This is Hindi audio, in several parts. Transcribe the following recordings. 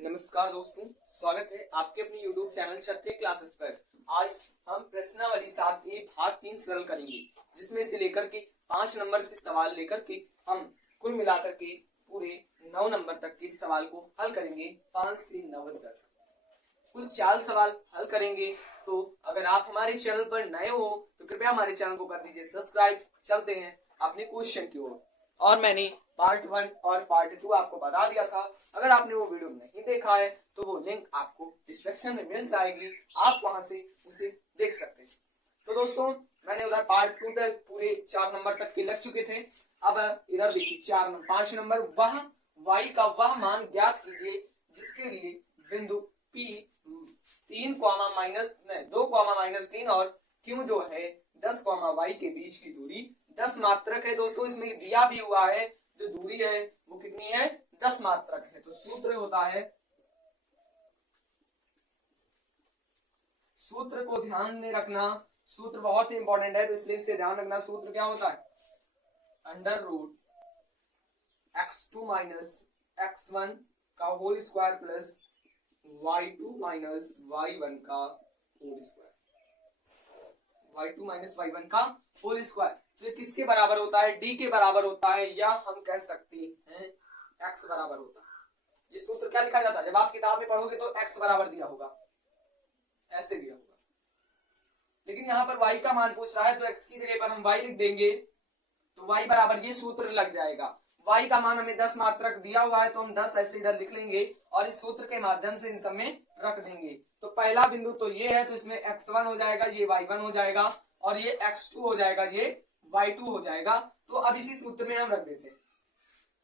नमस्कार दोस्तों, स्वागत है आपके अपने YouTube चैनल क्षत्रिय क्लासेस पर। आज हम प्रश्नावली 7A भाग 3 सरल करेंगे, जिसमें से लेकर के 5 नंबर से सवाल लेकर के हम कुल मिलाकर के पूरे 9 नंबर तक के सवाल को हल करेंगे। 5 से 9 तक कुल 4 सवाल हल करेंगे। तो अगर आप हमारे चैनल पर नए हो तो कृपया हमारे चैनल को कर दीजिए सब्सक्राइब। चलते हैं अपने क्वेश्चन की ओर। और मैंने पार्ट 1 और पार्ट 2 आपको बता दिया था। अगर आपने वो वीडियो नहीं देखा है तो वो लिंक आपको डिस्क्रिप्शन में मिल जाएगी, आप वहां से उसे देख सकते हैं। तो दोस्तों, मैंने उधर पार्ट 2 तक पूरे 4 नंबर तक के लग चुके थे। अब इधर देखिए 5 नंबर, वह y का वह मान ज्ञात कीजिए जिसके लिए बिंदु P 2, और Q जो है 10, y के बीच की दूरी 10 मात्रक है। दोस्तों, इसमें दिया भी हुआ है जो दूरी है वो कितनी है, 10 मात्रक है। तो सूत्र होता है, सूत्र को ध्यान में रखना, सूत्र बहुत इंपॉर्टेंट है तो इसलिए इसे ध्यान रखना। सूत्र क्या होता है, under root x2 minus x1 का whole square plus y2 minus y1 का whole square, y2 minus y1 का होल स्क्वायर। तो ये किसके बराबर होता है, d के बराबर होता है, या हम कह सकते हैं x बराबर होता है। ये सूत्र क्या लिखा जाता है, जब आप किताब में पढ़ोगे तो x बराबर दिया होगा, ऐसे दिया होगा। लेकिन यहाँ पर y का मान पूछ रहा है तो x की जगह पर हम y लिख देंगे तो y बराबर ये सूत्र लग जाएगा। y का मान हमें 10 मात्रक दिया हुआ है तो हम 10 ऐसे इधर लिख लेंगे और इस सूत्र के माध्यम से इन सब में रख देंगे। तो पहला बिंदु तो ये है, तो इसमें x1 हो जाएगा, ये y1 हो जाएगा, और ये x2 हो जाएगा, ये y2 हो जाएगा। तो अब इसी सूत्र में हम रख देते हैं।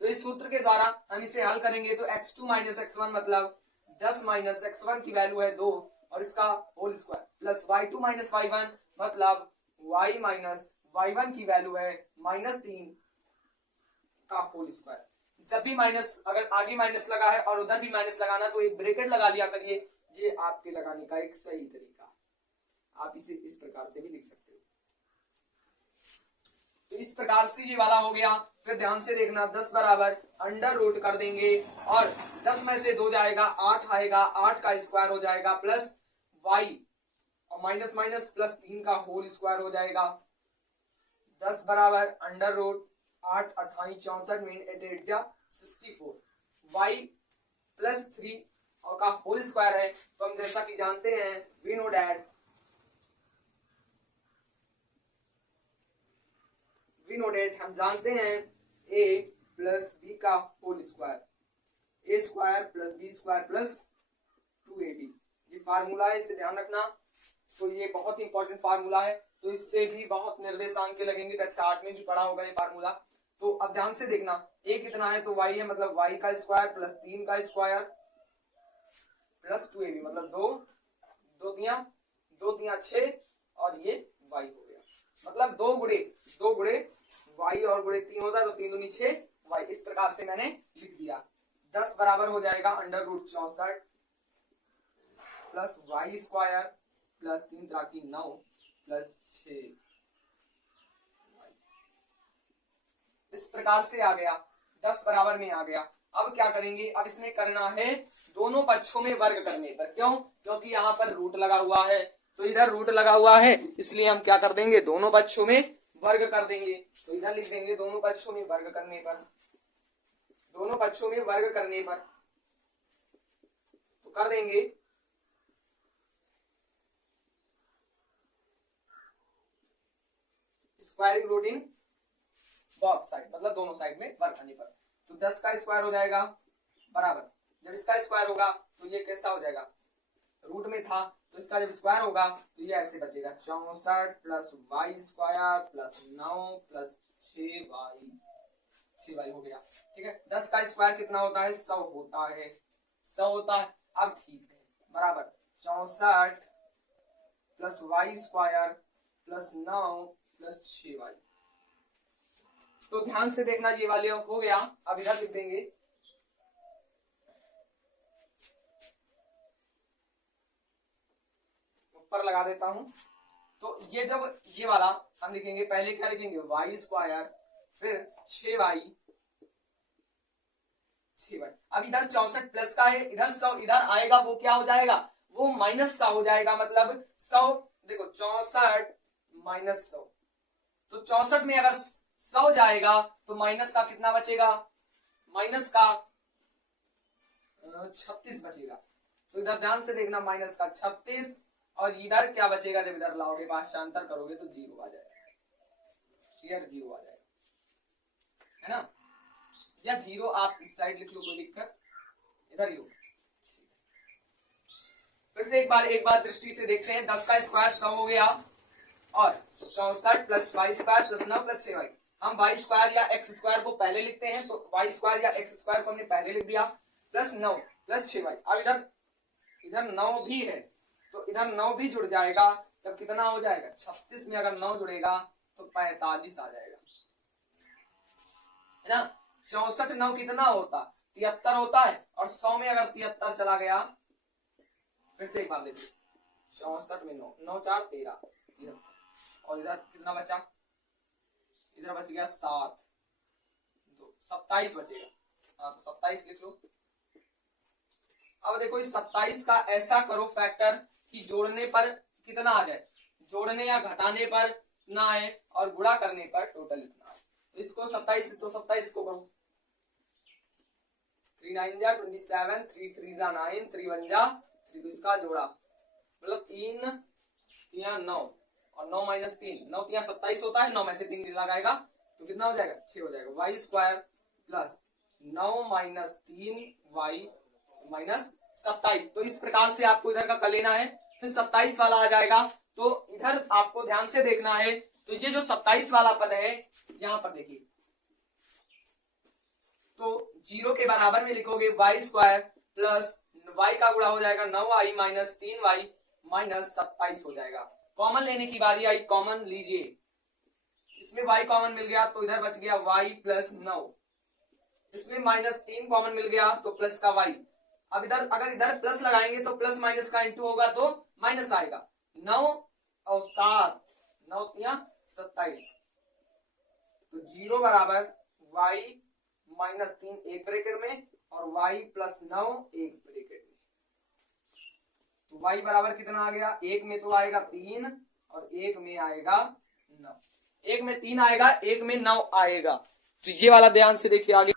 तो इस सूत्र के द्वारा हम इसे हल करेंगे तो x2 माइनस x1 मतलब 10 माइनस x1 की वैल्यू है 2 और इसका whole square, plus y2 minus y1 मतलब y माइनस y1 की वैल्यू है -3 का होल स्क्वायर। जब भी माइनस, अगर आगे माइनस लगा है और उधर भी माइनस लगाना तो एक ब्रैकेट लगा लिया करिए, ये आपके लगाने का एक सही तरीका। आप इसे इस प्रकार से भी लिख सकते हो। तो इस प्रकार से ये वाला हो गया। फिर ध्यान से देखना, 10 बराबर अंडर रूट कर देंगे और 10 में से 2 जाएगा, 8 आएगा, 8 का स्क्वायर हो जाएगा प्लस y और माइनस माइनस प्लस 3 का होल स्क्वायर हो जाएगा। 10 बराबर अंडर रूट 8 28 64 में 8 8 64 y प्लस 3 और का होल स्क्वायर है। तो हम जैसा कि जानते हैं वी नो डेट हम जानते हैं a प्लस बी का whole square, A square plus B square plus 2ab। ये फार्मूला है, इसे ध्यान रखना। तो ये बहुत इंपॉर्टेंट फार्मूला है, तो इससे भी बहुत निर्देशांक के लगेंगे। कक्षा 8 में भी पढ़ा होगा ये फार्मूला। तो अब ध्यान से देखना, a कितना है तो y है, मतलब y का स्क्वायर प्लस 3 का स्क्वायर प्लस 2ab मतलब 2 3 6 और ये y हो गया, मतलब 2 गुणे y और गुणे 3 होता है तो 3 दूनी 6 y। इस प्रकार से मैंने लिख दिया। 10 बराबर हो जाएगा under root 64 plus y square plus 3 3 9 plus 6। इस प्रकार से आ गया, 10 बराबर में आ गया। अब क्या करेंगे, अब इसमें करना है दोनों पक्षों में वर्ग करने पर। क्यों, क्योंकि यहाँ पर रूट लगा हुआ है, तो इधर रूट लगा हुआ है, इसलिए हम क्या कर देंगे, दोनों पक्षों में वर्ग कर देंगे। तो इधर लिख देंगे दोनों पक्षों में वर्ग करने पर, दोनों पक्षों में वर्ग करने पर तो कर देंगे squaring root in both side, मतलब दोनों साइड में वर्ग करने पर। तो 10 का स्क्वायर हो जाएगा बराबर, जब इसका स्क्वायर होगा तो ये कैसा हो जाएगा, रूट में था तो इसका जब स्क्वायर होगा तो ये ऐसे बचेगा 64 plus y square plus 9 plus 6y हो गया। ठीक है, 10 का स्क्वायर कितना होता है, 100 होता है, 100 होता है। अब ठीक है, बराबर 64 plus y square plus 9 plus 6y। तो ध्यान से देखना, ये वाले हो गया। अब इधर लिख देंगे ऊपर लगा देता हूं। तो ये जब ये वाला हम लिखेंगे, पहले क्या लिखेंगे y स्क्वायर फिर 6y 6y। अब इधर 64 प्लस का है, इधर 100 इधर आएगा, वो क्या हो जाएगा, वो माइनस का हो जाएगा। मतलब 100 देखो 64 माइनस 100, तो 64 में अगर 100 जाएगा तो माइनस का कितना बचेगा, माइनस का 36 बचेगा। तो इधर ध्यान से देखना, माइनस का 36 और इधर क्या बचेगा, जब इधर लाओगे भाषांतर करोगे तो 0 आ जाएगा, क्लियर 0 आ जाएगा, है ना। या 0 आप इस साइड लिख लो, कोई दिक्कत, इधर ही हो। फिर से एक बार दृष्टि से देखते हैं। 10 का स्क्वायर 100 हो गया और 64 plus y square plus 9 plus 6y। हम वाई स्क्वायर या एक्स स्क्वायर को पहले लिखते हैं, तो वाई स्क्वायर या एक्स स्क्वायर को हमने पहले लिख दिया, प्लस 9 प्लस 6y। अब इधर 9 भी है, तो इधर 9 भी जुड़ जाएगा, तब कितना हो जाएगा, 36 में अगर 9 जुड़ेगा तो 45 आ जाएगा, है ना। 64 9 कितना होता, 73 होता है, और 100 में अगर 73 चला गया, फिर से एक बार देखिए, 64 में 9 9 4 13 और इधर कितना बचा, इधर बच गया 7 2 27 बचेगा। हाँ तो 27 लिख लो। अब देखो इस 27 का ऐसा करो फैक्टर कि जोड़ने पर कितना आ जाए, जोड़ने या घटाने पर ना आए और गुणा करने पर टोटल इतना आए। तो इसको 27 तो 27 को करो, 3 9 जा 27, 3 3 जा 9, 3 1 जा 3, तो इसका जोड़ा मतलब 3 3 9 और 9 माइनस 3, 9 3 27 होता है, 9 में से 3 लगाएगा तो कितना हो जाएगा, 6 हो जाएगा। Y square plus 9 minus 3y minus 27। तो इस प्रकार से आपको इधर का कर लेना है, फिर 27 वाला आ जाएगा। तो इधर आपको ध्यान से देखना है, तो ये जो 27 वाला पद है यहां पर देखिए, तो 0 के बराबर में लिखोगे वाई स्क्वायर प्लस y का गुणा हो जाएगा 9y माइनस 3y माइनस 27 हो जाएगा। कॉमन लेने की बारी आई, कॉमन लीजिए, इसमें y कॉमन मिल गया तो इधर बच गया y प्लस 9, इसमें माइनस 3 कॉमन मिल गया तो प्लस का y। अब इधर अगर इधर प्लस लगाएंगे तो प्लस माइनस का इंटू होगा तो माइनस आएगा, 9 और 7 9 3 27, तो 0 बराबर y माइनस 3 एक ब्रैकेट में और y प्लस 9 एक ब्रैकेट में। तो y बराबर कितना आ गया, एक में तो आएगा 3 और एक में आएगा 9, एक में 3 आएगा एक में 9 आएगा। तो ये वाला ध्यान से देखिए आगे,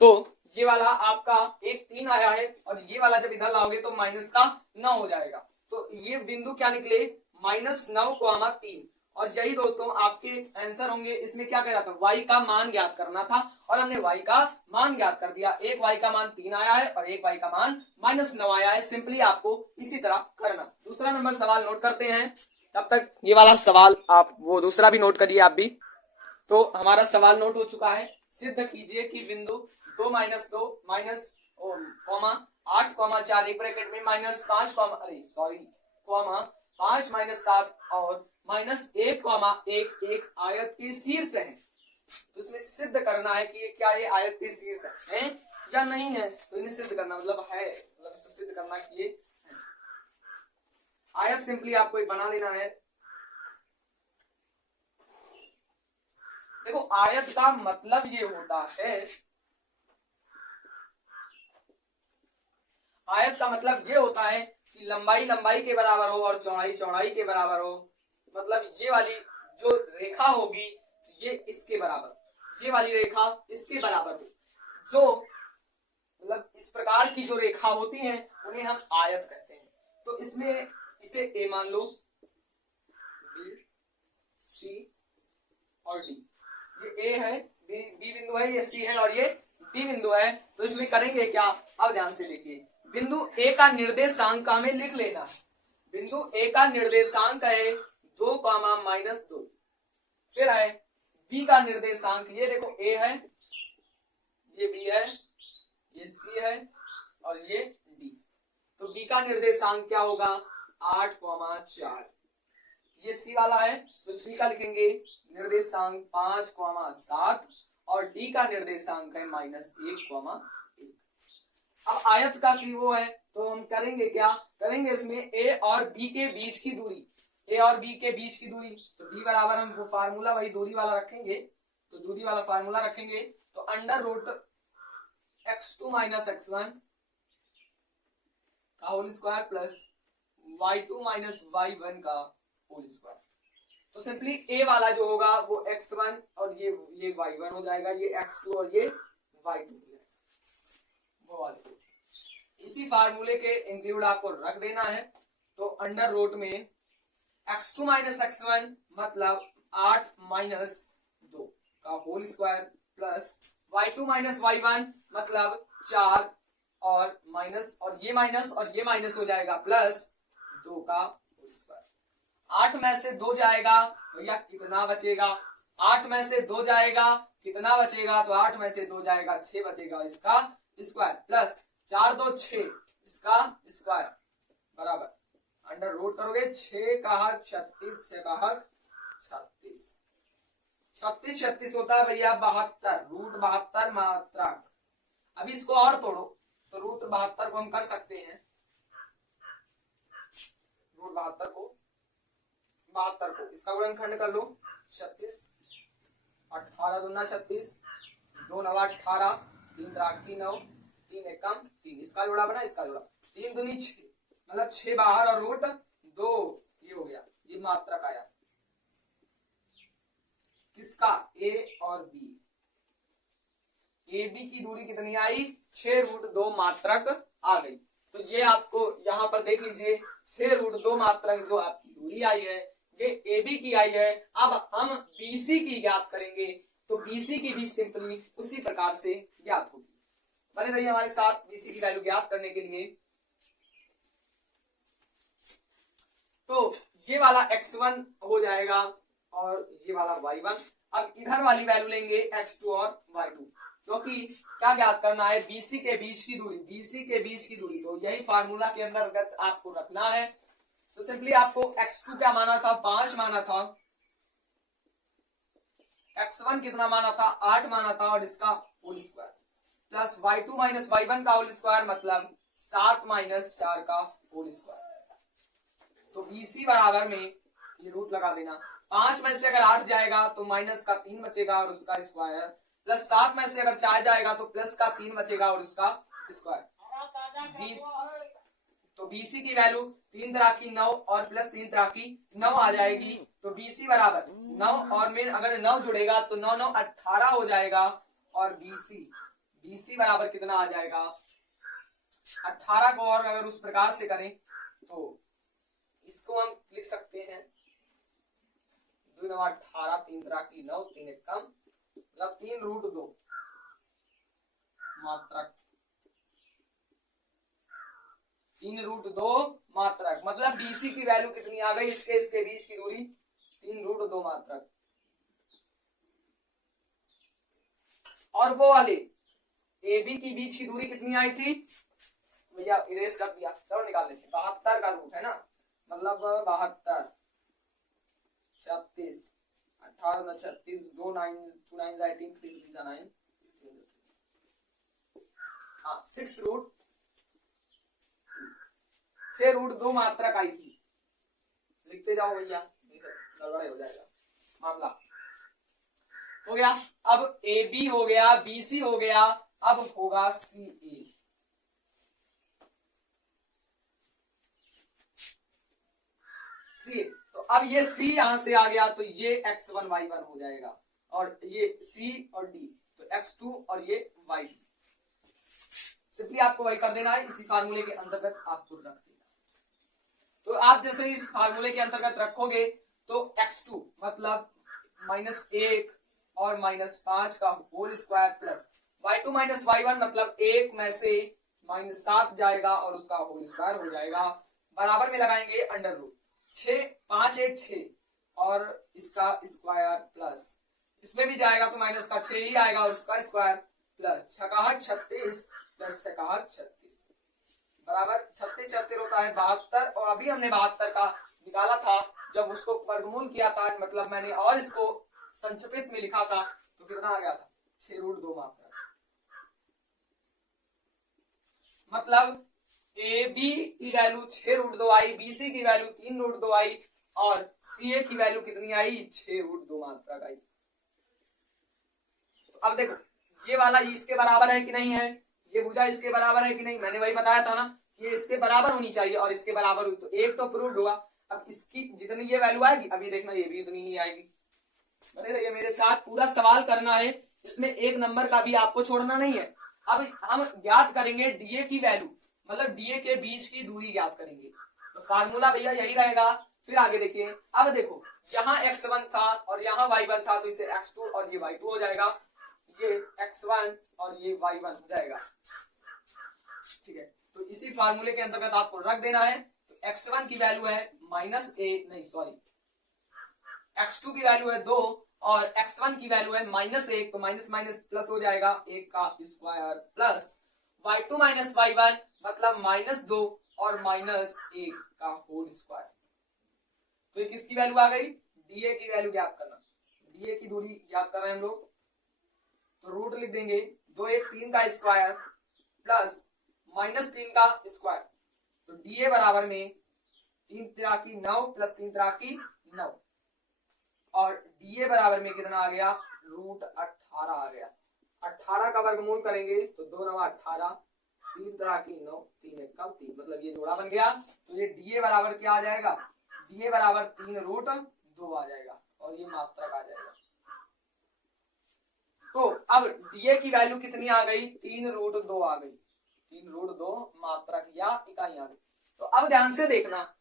तो ये वाला आपका एक 3 आया है और ये वाला जब इधर लाओगे तो माइनस का 9 हो जाएगा। तो ये बिंदु क्या निकले, माइनस 9 कोमा 3, और यही दोस्तों आपके आंसर होंगे। इसमें क्या कह रहा था, y का मान ज्ञात करना था और हमने y का मान ज्ञात कर दिया। एक y का मान 3 आया है और एक y का मान माइनस 9 आया है। सिंपली आपको इसी तरह करना। दूसरा नंबर सवाल नोट करते हैं, तब तक ये वाला सवाल आप वो दूसरा भी नोट करिए आप भी। तो हमारा सवाल नोट हो चुका है। सिद्ध कीजिए कि बिंदु 2 माइनस 2 माइनस कॉमा 8 कॉमा 4 एक ब्रैकेट में माइनस 5 कॉमा 5 माइनस 7 और माइनस 1 कॉमा 1 एक आयत के शीर्ष है। तो इसमें सिद्ध करना है कि ये क्या ये आयत के शीर्ष है या नहीं है। तो इन्हें सिद्ध करना मतलब है, मतलब तो सिद्ध करना कि ये आयत सिंपली आपको एक बना लेना है। देखो आयत का मतलब ये होता है, आयत का मतलब ये होता है कि लंबाई लंबाई के बराबर हो और चौड़ाई चौड़ाई के बराबर हो। मतलब ये वाली जो रेखा होगी ये इसके बराबर, ये वाली रेखा इसके बराबर हो। जो मतलब इस प्रकार की जो रेखा होती हैं उन्हें हम आयत कहते हैं। तो इसमें इसे ए मान लो, बी सी और डी, ये ए है, बी बिंदु है, ये सी है और ये डी बिंदु है। तो इसमें करेंगे क्या, अब ध्यान से देखिए। बिंदु ए का निर्देशांक हमें लिख लेना है। बिंदु ए का निर्देशांक है 2 कॉमा माइनस 2। फिर है बी का निर्देशांक, ये देखो ए है, ये बी है, ये सी है और ये डी। तो बी का निर्देशांक क्या होगा 8 कॉमा 4। ये सी वाला है तो सी का लिखेंगे निर्देशांक 5 कॉमा 7 और डी का निर्देशांक है माइनस 1 कॉमा 1। अब आयत का सी वो है तो हम करेंगे क्या, करेंगे इसमें ए और बी के बीच की दूरी, ए और बी के बीच की दूरी। तो बी बराबर हम वो फार्मूला वही दूरी वाला रखेंगे, तो दूरी वाला फार्मूला रखेंगे। तो under root x2 minus x1 का whole square plus y2 minus y1 का होल स्क्वायर। तो सिंपली a वाला जो होगा वो x1 और ये y1 हो जाएगा, ये x2 और ये y2 हो जाएगा वो वाले। इसी फार्मूले के इंक्लूड आपको रख देना है। तो अंडर रूट में x2 माइनस x1 मतलब 8 माइनस 2 का whole square plus y2 minus y1 मतलब 4 और माइनस और ये माइनस हो जाएगा प्लस 2 का होल स्क्वायर। 8 में से 2 जाएगा भैया कितना बचेगा, 8 में से 2 जाएगा कितना बचेगा, तो 8 में से 2 जाएगा 6 बचेगा, इसका स्क्वायर प्लस 4 2 6 इसका स्क्वायर बराबर अंडर रूट करोगे 6 का 36 6 का 36 36 36 होता है भैया 72 रूट 72 मात्रक। अब इसको और तोड़ो तो रूट 72 को हम कर सकते हैं, रूट 72 को इसका गुणनखंड कर लो 36 18 दूना 36 2 9 18 3 3 9 3 एकम 3 इसका जोड़ा बना इसका जोड़ा 3 दूनी 6 मतलब 6 बाहर और रूट 2 ये हो गया, ये मात्रक आया किसका a और b। ए बी की दूरी कितनी आई 6 रूट 2 मात्रक आ गई। तो ये आपको यहाँ पर देख लीजिए 6 रूट 2 मात्रक जो आपकी दूरी आई है ये ए बी की आई है। अब हम बीसी की ज्ञात करेंगे तो बीसी की भी सिंपली उसी प्रकार से ज्ञात होगी। बने रहिए हमारे साथ बीसी की वैल्यू ज्ञात करने के लिए। तो ये वाला x1 हो जाएगा और ये वाला y1। अब इधर वाली वैल्यू लेंगे x2 और y2 क्योंकि क्या ज्ञात करना है BC के बीच की दूरी, BC के बीच की दूरी। तो यही फार्मूला के अंतर्गत आपको रखना है। तो सिंपली आपको x2 क्या माना था 5 माना था, x1 कितना माना था 8 माना था और इसका whole square plus y2 minus y1 का होल स्क्वायर मतलब 7 माइनस 4 का होल स्क्वायर। तो BC बराबर में ये रूट लगा देना, 5 में से अगर 8 जाएगा तो माइनस का 3 बचेगा और उसका स्क्वायर प्लस 7 में से अगर 4 जाएगा तो प्लस का 3 बचेगा और उसका स्क्वायर। तो BC की वैल्यू 3 तरह की 9 और प्लस 3 तरह की 9 आ जाएगी। तो BC बराबर 9 और में अगर 9 जुड़ेगा तो 9 9 18 हो जाएगा और BC बराबर कितना आ जाएगा 18 को। और अगर उस प्रकार से करें तो इसको हम लिख सकते हैं 2 9 18 3 तरह की 9 3 एक कम मतलब 3 रूट 2 मात्रक 3 रूट 2 मात्रक मतलब BC की वैल्यू कितनी आ गई इसके बीच की दूरी 3 रूट 2 मात्रक। और वो वाले AB की बीच की दूरी कितनी आई थी भैया इरेज कर दिया, चलो निकाल लेते 72 का रूट है ना मतलब 72 36 18 36 2 9 2 9 18 3 3 9 हाँ 6 रूट 6 रूट 2 मात्रक आई थी। लिखते जाओ भैया गड़बड़ हो जाएगा मामला हो गया। अब AB हो गया BC हो गया, अब होगा CA। तो अब ये C यहां से आ गया तो ये x1 y1 हो जाएगा और ये C और D तो x2 और ये y2। सिंपली आपको वही कर देना है, इसी फार्मूले के अंतर्गत आपको रख देना। तो आप जैसे इस फार्मूले के अंतर्गत रखोगे तो x2 मतलब -1 और -5 का whole square plus y2 minus y1 मतलब 1 में से -7 जाएगा और उसका होल स्क्वायर हो जाएगा। बराबर में लगाएंगे अंडर रूट 6 5 1 6 और इसका स्क्वायर प्लस इसमें भी जाएगा तो माइनस का 6 ही आएगा और उसका स्क्वायर प्लस 36 प्लस 36 बराबर 36 36 होता है 72। और अभी हमने 72 का निकाला था जब उसको वर्गमूल किया था मतलब मैंने और इसको संक्षिप्त में लिखा था तो कितना आ गया था 6 रूट 2 मात्रा। मतलब AB की वैल्यू 6 रूट 2 आई, BC की वैल्यू 3 रूट 2 आई और CA की वैल्यू कितनी आई 6 रूट 2 मात्रा आई। तो अब देखो ये वाला इसके बराबर है कि नहीं है, ये भुजा इसके बराबर है कि नहीं, मैंने वही बताया था ना कि ये इसके बराबर होनी चाहिए और इसके बराबर हुई तो एक तो प्रूव्ड हुआ। अब इसकी जितनी ये वैल्यू आएगी, अभी देखना ये भी उतनी ही आएगी। बने रहिए मेरे साथ, पूरा सवाल करना है, इसमें एक नंबर का भी आपको छोड़ना नहीं है। अब हम ज्ञात करेंगे डीए की वैल्यू, मतलब डीए के बीच की दूरी ज्ञात करेंगे। तो फार्मूला भैया यही रहेगा। फिर आगे देखिए, अब देखो यहाँ x1 था और यहाँ y1 था, तो इसे x2 और ये y2 हो जाएगा, ये x1 और ये y1 हो जाएगा। ठीक है, तो इसी फार्मूले के अंतर्गत आपको रख देना है। तो x1 की वैल्यू है x2 की वैल्यू है 2 और x1 की वैल्यू है -1, तो माइनस माइनस प्लस हो जाएगा, 1 का square plus y2 minus y1 मतलब -2 और -1 का होल स्क्वायर। तो ये किसकी वैल्यू आ गई, डीए की वैल्यू ज्ञात करना, डीए की दूरी ज्ञात कर रहे हैं हम लोग। तो रूट लिख देंगे 2 1 3 का स्क्वायर प्लस -3 का स्क्वायर। तो डीए बराबर में 3 त्रिया की 9 प्लस 3 त्रिया की 9 और डीए बराबर में कितना आ गया, √18 आ गया। 18 का वर्गमूल करेंगे तो 2 9 18, 3 त्रिया की 9, 3 1 का 3, मतलब ये जोड़ा बन गया। तो ये डीए बराबर क्या आ जाएगा, डीए बराबर 3√2 आ जाएगा और ये मात्रक आ जाएगा। तो अब डीए की वैल्यू कितनी आ गई, 3√2 आ गई, 3√2 मात्रक या इकाई आ गई। तो अब ध्यान से देखना,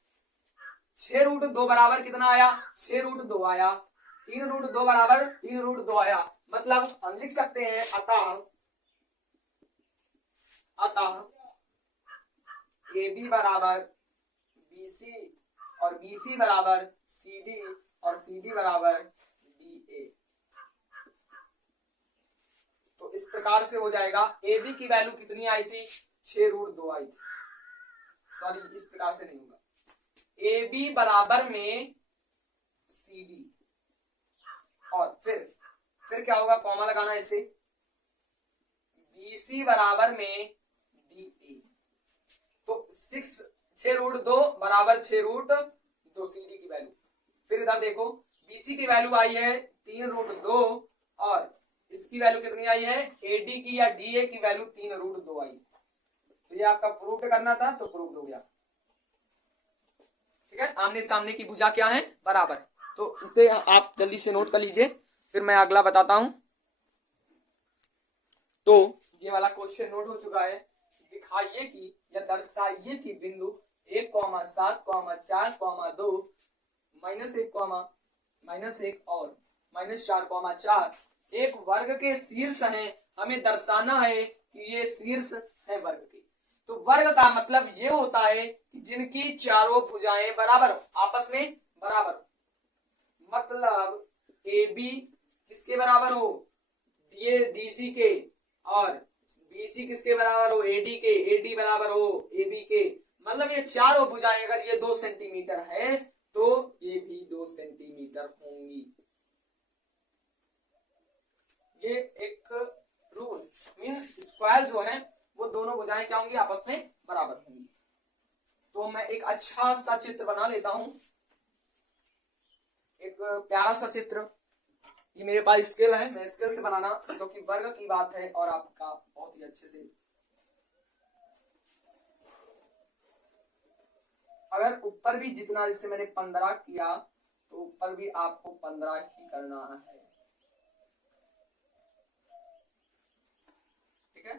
6√2 बराबर कितना आया, 6√2 आया, 3√2 बराबर 3√2 आया, मतलब हम लिख सकते हैं अतः AB बराबर BC और BC बराबर CD और CD बराबर DA। तो इस प्रकार से हो जाएगा। AB की वैल्यू कितनी आई थी, 6√2 आई थी, सॉरी इस प्रकार से नहीं होगा, AB बराबर में CD और फिर क्या होगा, कॉमा लगाना इसे, BC बराबर में DA। तो 6√2 बराबर 6√2 CD की वैल्यू। फिर इधर देखो BC की वैल्यू आई है 3√2 और इसकी वैल्यू कितनी आई है, AD की या DA की वैल्यू 3√2 आई। तो ये आपका प्रूफ करना था, तो प्रूफ हो गया। ठीक है, आमने सामने की भुजा क्या है, बराबर। तो इसे आप जल्दी से नोट कर लीजिए, फिर मैं अगला बताता हूं। तो ये वाला क्वेश्चन नोट हो चुका है। दिखाइए कि या दर्शाइए कि बिंदु 1, 7, 4, 2, -1 और -4, एक वर्ग के शीर्ष हैं। हमें दर्शाना है कि ये शीर्ष है वर्ग के। तो वर्ग का मतलब ये होता है कि जिनकी चारों भुजाएं बराबर हो, आपस में बराबर हो। मतलब AB किसके बराबर हो, DC के, और BC किसके बराबर हो, AD के, AD बराबर हो AB के। मतलब ये चारों भुजाएं अगर ये 2 सेंटीमीटर है तो ये भी 2 सेंटीमीटर होंगी। ये एक रूल मीन स्क्वायर जो है वो दोनों भुजाएं क्या होंगी, आपस में बराबर होंगी। तो मैं एक अच्छा सा चित्र बना लेता हूं, एक प्यारा सा चित्र। ये मेरे पास स्केल है, मैं स्केल से बनाना, क्योंकि वर्ग की बात है और आपका बहुत ही अच्छे से। अगर ऊपर भी जितना, जैसे मैंने 15 किया, तो ऊपर भी आपको 15 ही करना है। ठीक है,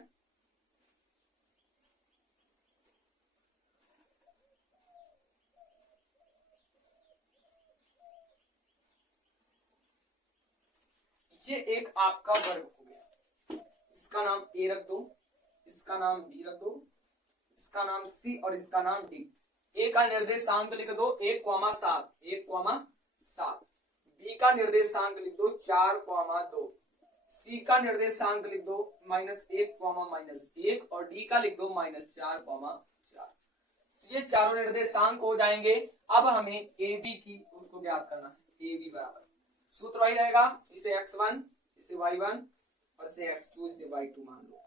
ये एक आपका वर्ग हो गया। इसका नाम A रख दो, इसका नाम B रख दो, इसका नाम C और इसका नाम D। A का निर्देशांक लिख दो 1,7, 1,7। B का निर्देशांक लिख दो 4,2। C का निर्देशांक लिख दो -1, और D का लिख दो -4,4। ये चारों निर्देशांक हो जाएंगे। अब हमें AB की उनको ज्ञात करना है। AB बराबर सूत्र वही रहेगा, इसे x1, इसे y1 और इसे x2, इसे y2 मान लो।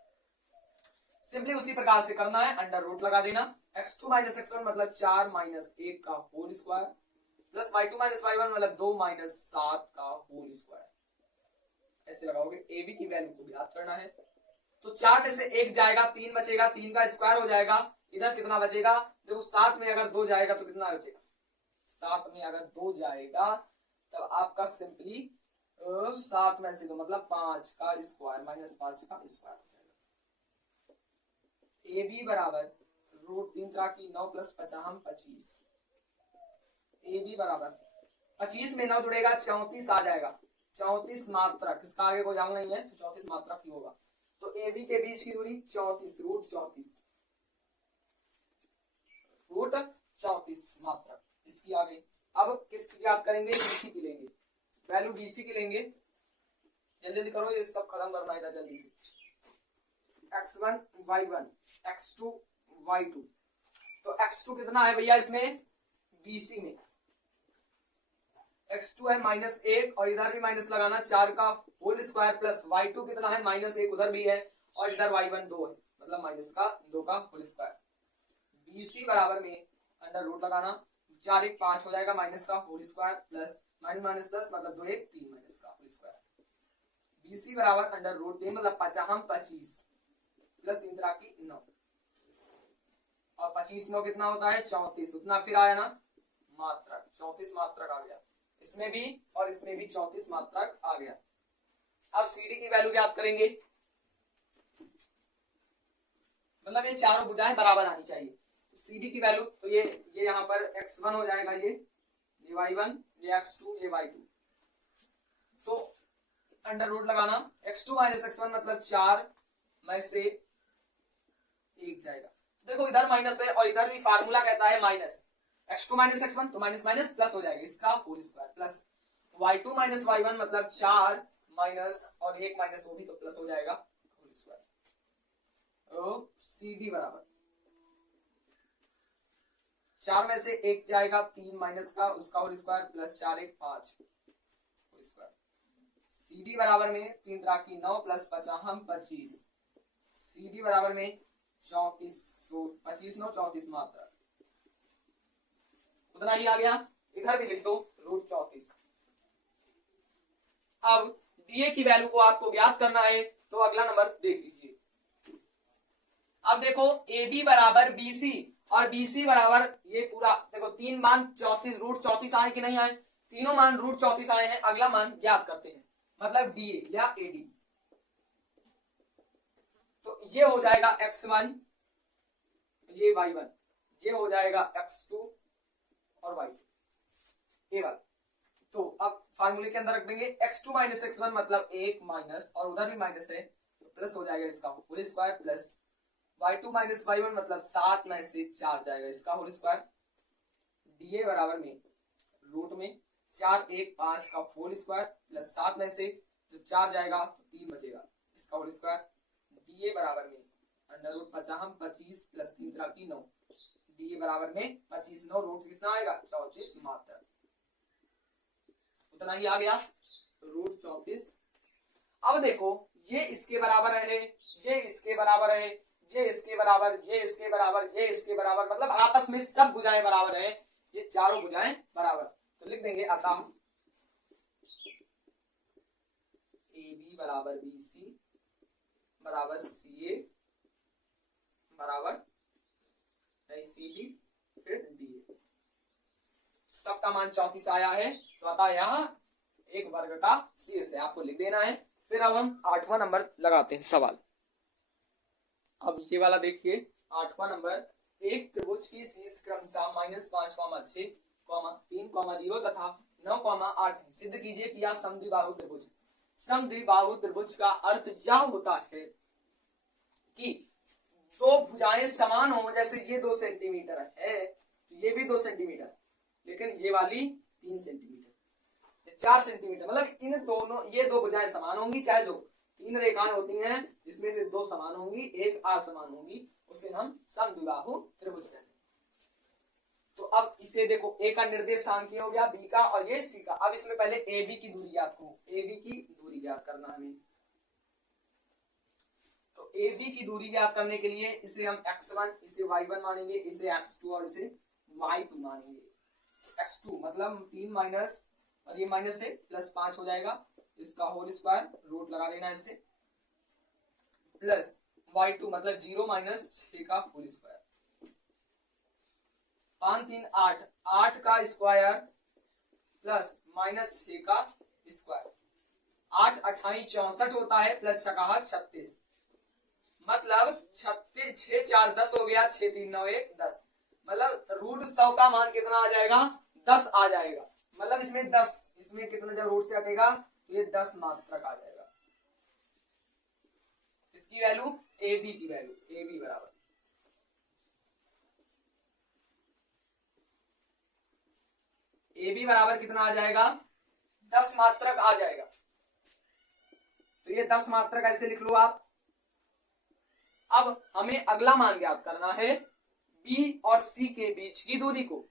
सिंपली उसी प्रकार से करना है, अंडर रूट लगा देना। x2 - x1 मतलब 4 - 1 का whole square plus y2 - y1 मतलब 2 - 7 का होल स्क्वायर। ऐसे लगाओगे। AB की वैल्यू को ज्ञात करना है। तो 4 में से 1 जाएगा, 3 बचेगा, 3 का स्क्वायर हो जाएगा। इधर कितना बचेगा, देखो 7 में अगर 2 जाएगा तो कितना बचेगा, 7 में अगर 2 जाएगा तब आपका सिंपली 7 में से 2 मतलब 5 का स्क्वायर माइनस 5 का स्क्वायर हो जाएगा। ए बी बराबर रूट 3 तरह की 9 प्लस 50 25। ए बी बराबर 25 में 9 जुड़ेगा 34 आ जाएगा, 34 मात्रक, इसका आगे कोई हल नहीं है तो 34 मात्रक ही होगा। तो ए बी के बीच की दूरी 34 रूट 34 मात्रक, इसकी आ गई। अब किसकी याद करेंगे, बीसी की लेंगे, वैल्यू बीसी की लेंगे। जल्दी जल्दी करो, ये सब खत्म करना है जल्दी से। x1 y1 x2 y2, तो x2 कितना है भैया इसमें बीसी में, x2 है -1 और इधर भी माइनस लगाना 4 का होल स्क्वायर प्लस y2 कितना है -1 उधर भी है और इधर y1 2 है मतलब माइनस का 2 का होल स्क्वायर। बीसी बराबर में अंडर रूट लगाना, 4 1 5 हो जाएगा माइनस का whole square plus minus minus plus मतलब 2 1 3 माइनस का होल स्क्वायर। बीसी बराबर अंडर रूट 3 मतलब 25 प्लस 3 तरह की 9 और 25 9 कितना होता है 34, उतना फिर आया ना मात्रक, 34 मात्रक आ गया इसमें भी और इसमें भी 34 मात्रक आ गया। अब सीडी की वैल्यू याद करेंगे, मतलब ये चारों भुजाएं बराबर आनी चाहिए। सीडी की वैल्यू तो ये यहाँ पर x1 हो जाएगा, ये y1, ये x2, ये y2, तो अंडर रूट लगाना x2 माइनस x1 मतलब 4 में से 1 जाएगा। देखो इधर माइनस है और इधर भी फार्मूला कहता है माइनस, x2 माइनस x1 तो माइनस माइनस प्लस हो जाएगा, इसका whole square plus y2 minus y1 मतलब 4 माइनस और 1 माइनस वो भी तो प्लस हो जाएगा होल स्क्वायर। तो CD बराबर 4 में से 1 जाएगा 3 माइनस का उसका whole square plus 4 1 5 whole square. CD बराबर में 3 तरह की 9 प्लस 50 25, CD बराबर में 34 25 9 34 मात्रा, उतना ही आ गया। इधर भी लिख दो रूट 34। अब डीए की वैल्यू को आपको ज्ञात करना है तो अगला नंबर देख लीजिए। अब देखो ए बी बराबर बीसी और बीसी बराबर ये पूरा देखो 3 मान 34 रूट 34 आए कि नहीं आए, तीनों मान रूट 34 आए हैं। अगला मान ज्ञात करते हैं मतलब डीए या एडी, तो ये हो जाएगा x1, ये y1, ये हो जाएगा x2 और y2 ये वाला। तो अब फार्मूले के अंदर रख देंगे x2 माइनस x1 मतलब 1 माइनस और उधर भी माइनस है तो प्लस हो जाएगा इसका whole square plus y2 minus y1 मतलब 7 में से 4 जाएगा इसका होल स्क्वायर। डीए बराबर में रूट में 4 1 5 का होल स्क्वायर प्लस 7 में से जब 4 जाएगा तो 3 बचेगा इसका होल स्क्वायर। डीए बराबर में अंडर रूट 50 25 प्लस 3 तरह की 9, डीए बराबर में 25 9 रूट कितना आएगा 34 मात्रा, उतना ही आ गया रूट 34। अब देखो ये इसके बराबर है, ये इसके बराबर है, ये इसके बराबर, ये इसके बराबर, ये इसके बराबर, मतलब आपस में सब भुजाएं बराबर हैं, ये चारों भुजाएं बराबर। तो लिख देंगे अतः ए बी बराबर बी सी बराबर सी ए बराबर सी डी फिर डी ए, सबका मान 34 आया है तो अतः यहाँ एक वर्ग का शीर्ष है, आपको लिख देना है। फिर अब हम 8वां नंबर लगाते हैं सवाल। अब ये वाला देखिए 8वां नंबर, एक त्रिभुज की शीर्ष क्रमशः -5, 6, 3, 0 तथा 9, 8 सिद्ध कीजिए कि यह समद्विबाहु त्रिभुज। समद्विबाहु त्रिभुज का अर्थ यह होता है कि दो भुजाएं समान हो, जैसे ये 2 सेंटीमीटर है तो ये भी 2 सेंटीमीटर, लेकिन ये वाली 3 सेंटीमीटर, 4 सेंटीमीटर, मतलब इन दोनों ये दो भुजाएं समान होंगी, चाहे दो 3 रेखाएं होती हैं जिसमें से 2 समान होंगी 1 असमान होगी, उसे हम समद्विबाहु त्रिभुज कहते हैं। तो अब इसे देखो ए का निर्देशांक हो गया बी का और ये सी का। अब इसमें पहले ए बी की दूरी याद करो, ए बी की दूरी याद करना हमें। तो ए बी की दूरी याद करने के लिए इसे हम x1 इसे y1 मानेंगे, इसे x2 और इसे y2 मानेंगे। x2 मतलब 3 माइनस और ये माइनस से प्लस 5 हो जाएगा, इसका होल स्क्वायर रूट लगा देना इससे प्लस y2 मतलब 0 माइनस 6 का होल स्क्वायर। 5 3 8, 8 का स्क्वायर प्लस माइनस 6 का स्क्वायर। 8 28 64 होता है प्लस चकाहट 36, मतलब 36 6 4 10 हो गया, 6 3 9 1 10, मतलब रूट 100 का मान कितना आ जाएगा 10 आ जाएगा। मतलब इसमें 10, इसमें कितना जब रूट से हटेगा तो ये 10 मात्रक आ जाएगा। इसकी वैल्यू ए बी की वैल्यू ए बी बराबर ए बी बराबर कितना आ जाएगा 10 मात्रक आ जाएगा। तो ये 10 मात्रक ऐसे लिख लो आप। अब हमें अगला मान ज्ञात करना है बी और सी के बीच की दूरी को।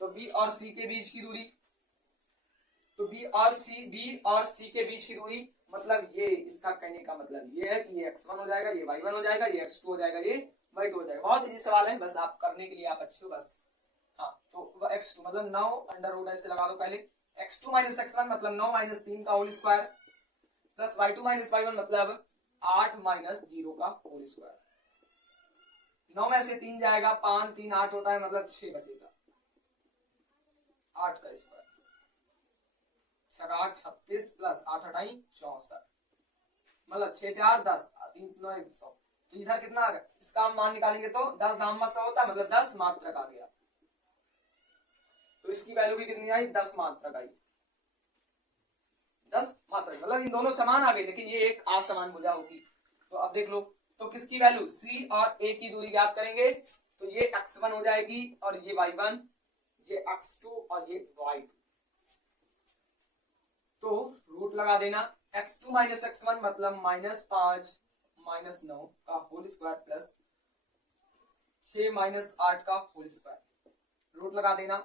तो बी और सी के बीच की दूरी, तो बी और सी के बीच की दूरी मतलब ये, इसका कहने का मतलब ये है कि ये x1 हो जाएगा, ये y1 हो जाएगा, ये x2 हो जाएगा, ये y2 हो जाएगा। बहुत इजी सवाल है, बस आप करने के लिए आप अच्छे हो बस। हाँ, तो x2 मतलब 9 अंडर रूट ऐसे लगा दो पहले। x2 माइनस x1 मतलब 9 माइनस 3 का whole square plus y2 minus y1 मतलब 8 माइनस 0 का होल स्क्वायर। 9 में से 3 जाएगा, 5 3 8 होता है मतलब 6 बचेगा, 8 का स्क्वायर। 36 प्लस 8 28 64, मतलब 6 4 10 3 9 100। तो इधर कितना आ गया, इसका हम मान निकालेंगे तो 10 दाम में 100 होता है, मतलब 10 मात्रक आ गया। तो इसकी वैल्यू भी कितनी आई 10 मात्रक आई। 10 मात्रक मतलब इन दोनों समान आ गई, लेकिन ये एक असमान भुजा होगी। तो अब देख लो, तो किसकी वैल्यू सी और ए की दूरी ज्ञात करेंगे। तो ये x1 हो जाएगी और ये y1, ये x2 और ये y2। तो रूट लगा देना, x2 माइनस x1 मतलब -5 माइनस 9 का होल स्क्वायर प्लस 6 माइनस 8 का होल स्क्वायर। रूट लगा देना,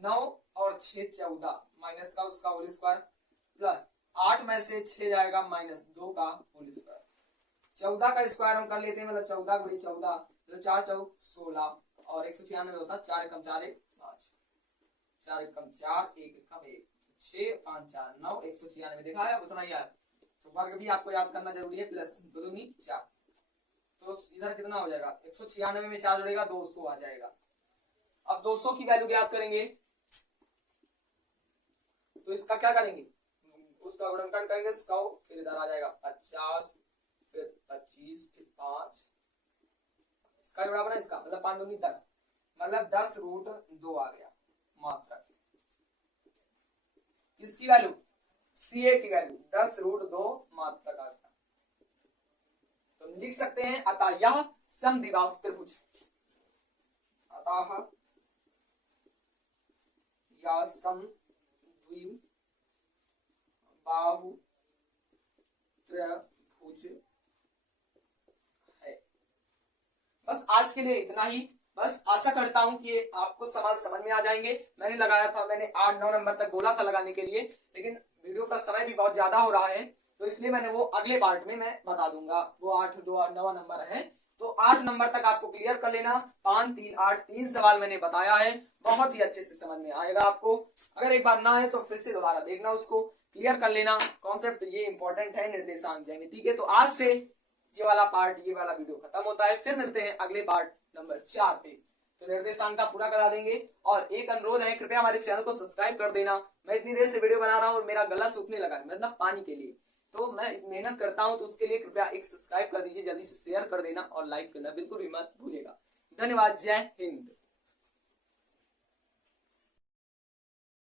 9 और 6 14 माइनस का उसका होल स्क्वायर प्लस 8 में से 6 जाएगा माइनस 2 का होल स्क्वायर। 14 का स्क्वायर हम कर लेते हैं, मतलब 14 गुणी 14 तो 4 4 16 और 196 होता, 4 एकम 4 1 5, 4 एकम 4 1 एकम 1 6 5 4 9 196 देखा है उतना ही आया। तो वर्ग भी आपको याद करना जरूरी है, प्लस 2 दूनी 4। तो इधर कितना हो जाएगा 196 में 4 जुड़ेगा 200 आ जाएगा। अब 200 की वैल्यू ज्ञात करेंगे, तो इसका क्या करेंगे, उसका गुणनखंड करेंगे 100, फिर इधर आ जाएगा 50, फिर 25, फिर 5, इसका बराबर है इसका, मतलब 5 दूनी 10, मतलब 10 रूट 2 आ गया मात्रक। इसकी वैल्यू सी ए की वैल्यू 10 रूट 2 मात्रक आ गया। तो लिख सकते हैं अतः यह समद्विबाहु त्रिभुज, अतः यह समद्विबाहु त्रिभुज है। बस आज के लिए इतना ही। बस आशा करता हूं कि आपको सवाल समझ में आ जाएंगे। मैंने लगाया था, मैंने 8-9 नंबर तक बोला था लगाने के लिए, लेकिन वीडियो का समय भी बहुत ज्यादा हो रहा है, तो इसलिए मैंने वो अगले पार्ट में मैं बता दूंगा। वो 9 नंबर है, तो 8 नंबर तक आपको क्लियर कर लेना। 5 3 8 3 सवाल मैंने बताया है, बहुत ही अच्छे से समझ में आएगा आपको। अगर एक बार ना है तो फिर से दोबारा देखना, उसको क्लियर कर लेना। कॉन्सेप्ट ये इंपॉर्टेंट है, निर्देशांक ज्यामिति के। तो आज से ये वाला पार्ट, ये वाला वीडियो खत्म होता है, फिर मिलते हैं अगले पार्ट नंबर 4 पे। तो निर्देशांक का पूरा करा देंगे। और एक अनुरोध है, कृपया हमारे चैनल को सब्सक्राइब कर देना। मैं इतनी देर से वीडियो बना रहा हूँ और मेरा गला सूखने लगा है, मतलब पानी के लिए, तो मैं मेहनत करता हूँ, तो उसके लिए कृपया एक सब्सक्राइब कर दीजिए, जल्दी से शेयर कर देना और लाइक करना बिल्कुल भी मत भूलिएगा। धन्यवाद, जय हिंद।